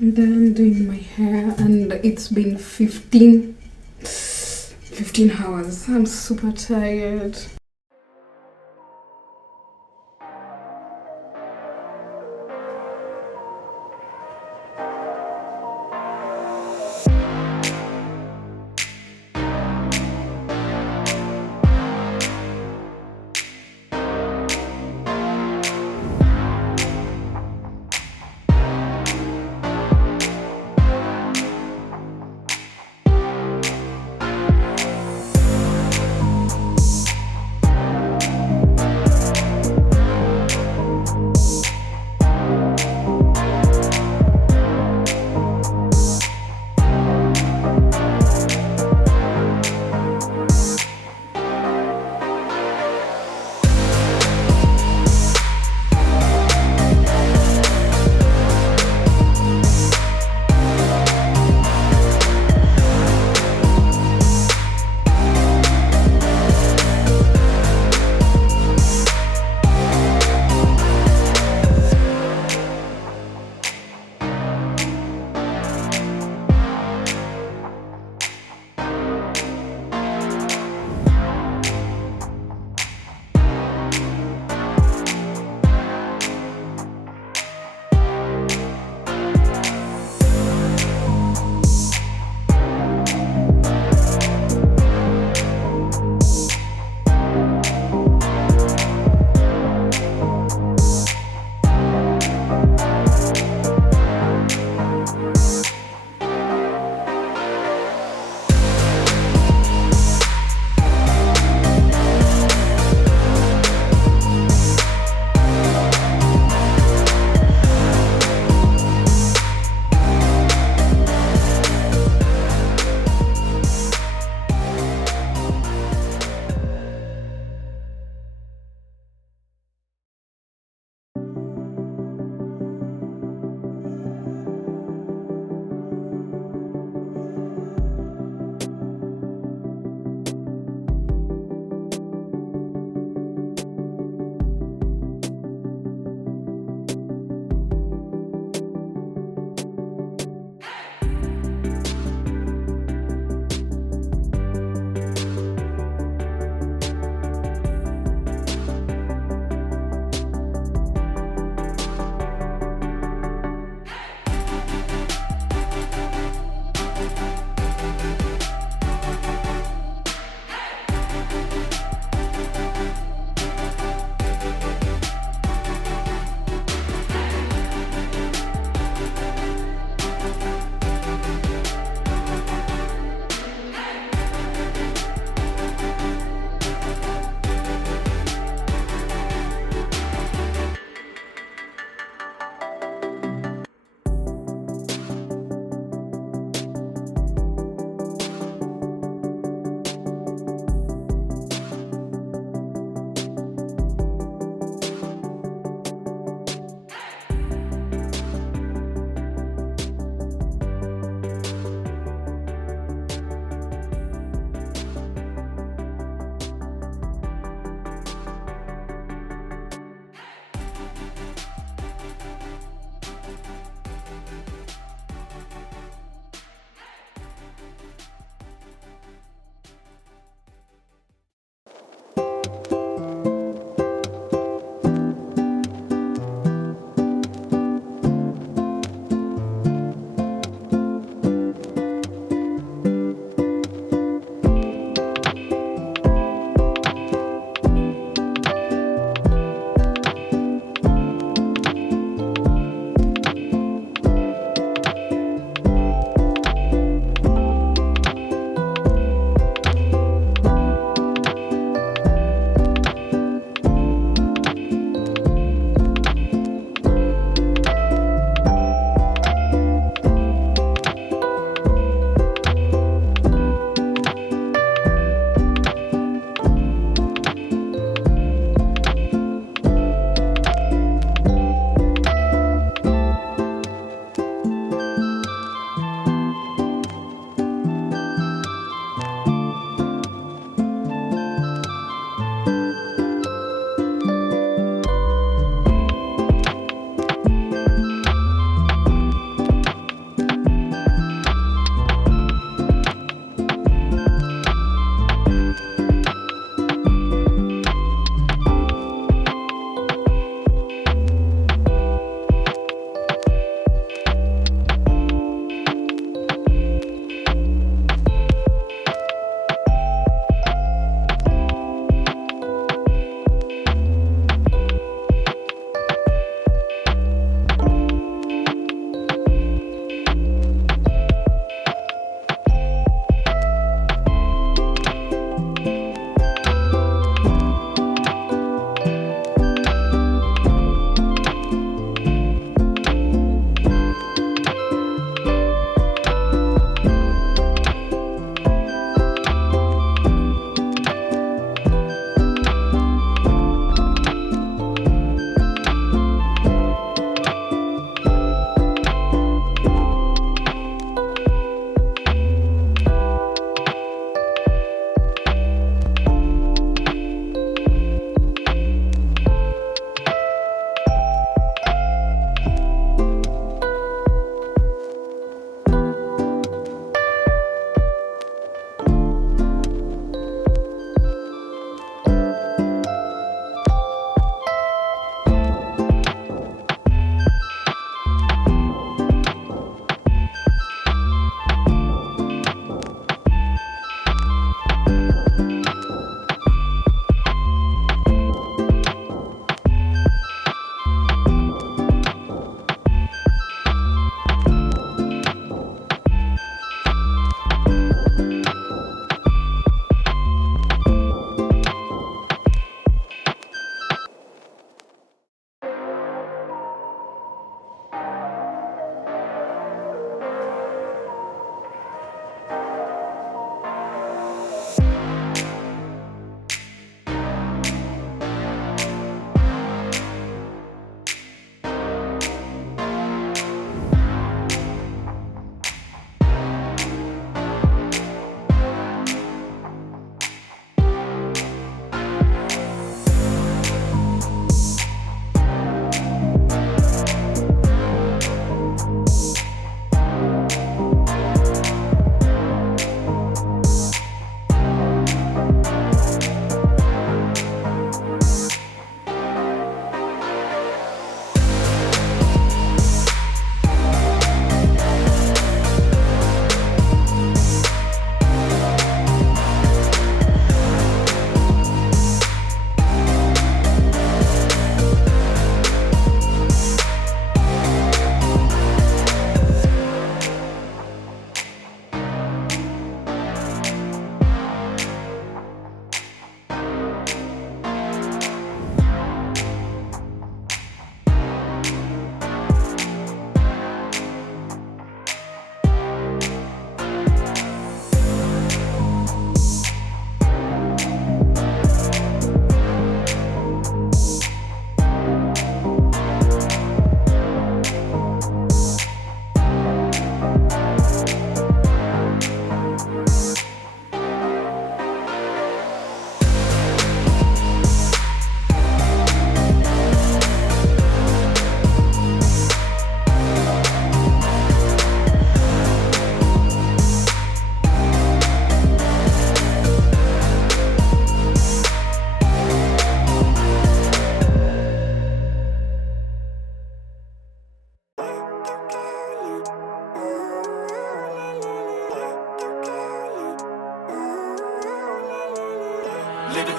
And then I'm doing my hair, and it's been 15 hours. I'm super tired.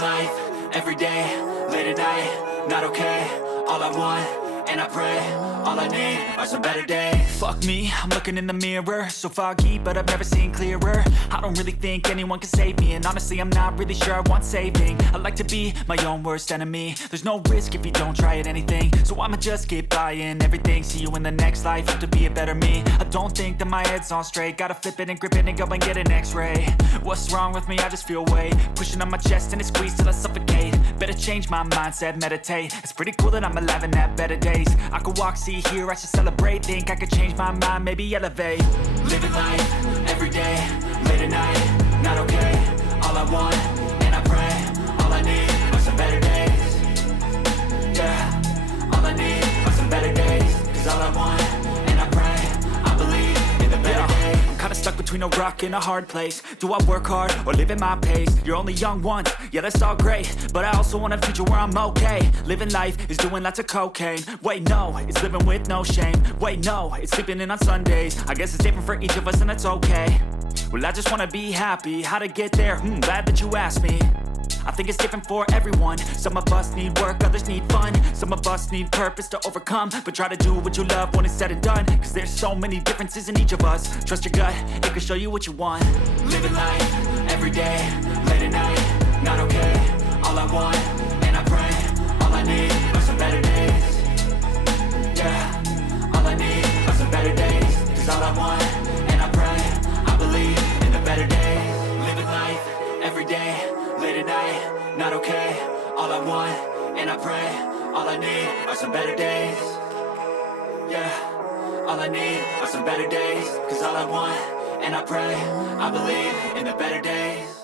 life, every day, late at night, not okay. All I want, and I pray, all I need are some better days. Fuck me, I'm looking in the mirror, so foggy, but I've never seen clearer. I don't really think anyone can save me, and honestly I'm not really sure I want saving. I like to be my own worst enemy. There's no risk if you don't try at anything, so I'ma just keep buying everything. See you in the next life, have to be a better me. I don't think that my head's on straight, gotta flip it and grip it and go and get an x-ray. What's wrong with me? I just feel weight pushing on my chest and it squeezes till I suffocate. Better change my mindset, meditate. It's pretty cool that I'm alive and have better days. I could walk, see, hear, I should celebrate. Think I could change my mind, maybe elevate. Living life, every day, late at night, not okay. All I want, and I pray, all I need are some better days. Yeah, all I need are some better days. Cause all I want, and I pray, I believe in the better days. I'm kinda stuck between a rock and a hard place. Do I work hard or live at my pace? You're only young once, yeah that's all great, but I also want a future where I'm okay. Living life is doing lots of cocaine. Wait no, it's living with no shame. Wait no, it's sleeping in on Sundays. I guess it's different for each of us and that's okay. Well I just wanna be happy, how to get there? Glad that you asked me. I think it's different for everyone. Some of us need work, others need fun. Some of us need purpose to overcome. But try to do what you love when it's said and done. Cause there's so many differences in each of us. Trust your gut, it can show you what you want. Living life, every day, late at night, not okay. All I want, and I pray, all I need are some better days. Yeah, all I need are some better days. Cause all I want, and I pray, I believe in the better days. Living life, every day, late at night, not okay. All I want, and I pray, all I need are some better days. Yeah, all I need are some better days. Cause all I want, and I pray, I believe in the better days.